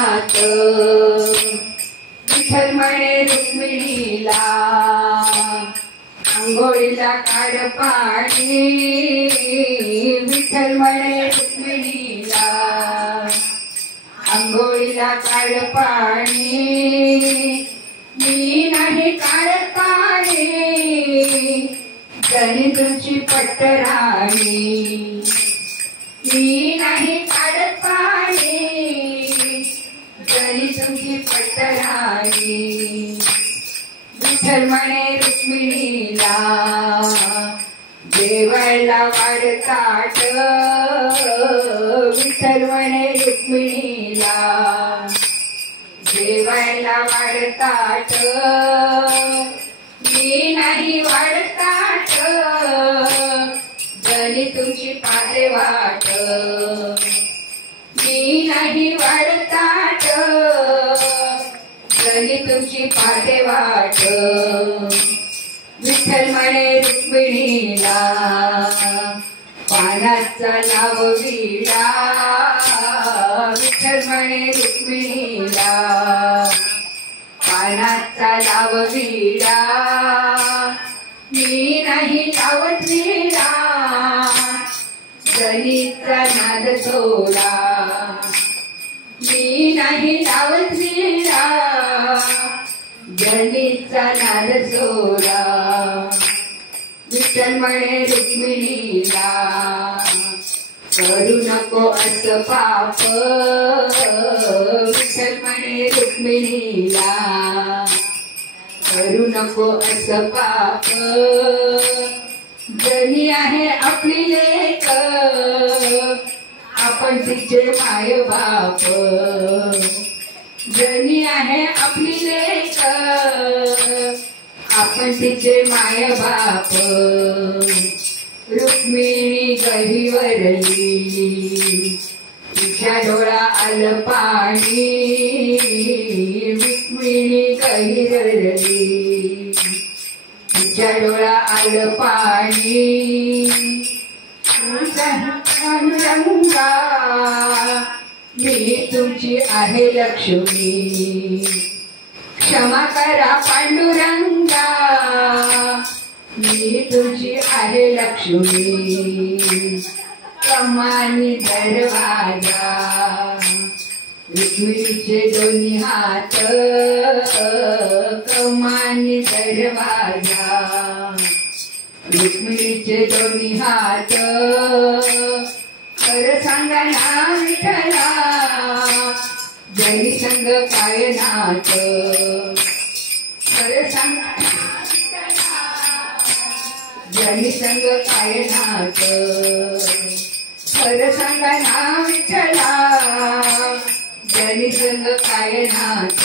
घरात विठ्ठल म्हणे रुक्मिणीला अंघोळीला काढ पाणी विठ्ठल म्हणे रुक्मिणीला अंघोळीला काढ पाणी मी नाही काढत पाणी जरी तुमची पटराणी मी नाही काढत पाणी जरी तुमची पटराणी विठ्ठल म्हणे रुक्मिणीला जेवायला वाढ ताट विठ्ठल म्हणे रुक्मिणीला जेवायला वाढ ताट मी नाही वाढ ताट जरी तुमची पाटे वाट मी नाही वाढ ताट जरी तुमची पाटे वाट विठ्ठल म्हणे रुक्मिणीला पानाचा लाव विडा विठ्ठल म्हणे रुक्मिणीला पानाचा लाव विडा मी नाही लावत विडा गणितचा नाद सोडा मी नाही लावत विडा गणितचा नाद सोडा विठ्ठल म्हणे रुक्मिणीला करू नको असं पाप विठ्ठल म्हणे रुक्मिणीला करू नको असं पाप जणी आहे आपली लेक आपण तिचे माय बाप जणी आहे आपली लेक आपण तिचे माय बाप रुक्मिणी गहिवरली तिच्या डोळा आलं पाणी रुक्मिणी गहिवरली तिच्या डोळा आलं पाणी पांडुरंगा मी तुमची आहे लक्ष्मी क्षमा करा पांडुरंगा मी तुझी आहे लक्ष्मी कमानी दरवाजा रुक्मिणीचे दोन्ही हात कमानी दरवाजा रुक्मिणीचे दोन्ही हात खरं सांगा ना विठ्ठला जनी संग काय नात खरं सांगा जनी संग काय नात खरं सांगा ना विठ्ठला जनी संग काय नात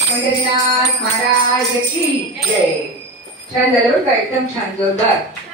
पंढरीनाथ महाराज की जय. छान झालं बरं का, एकदम छान, जोरदार.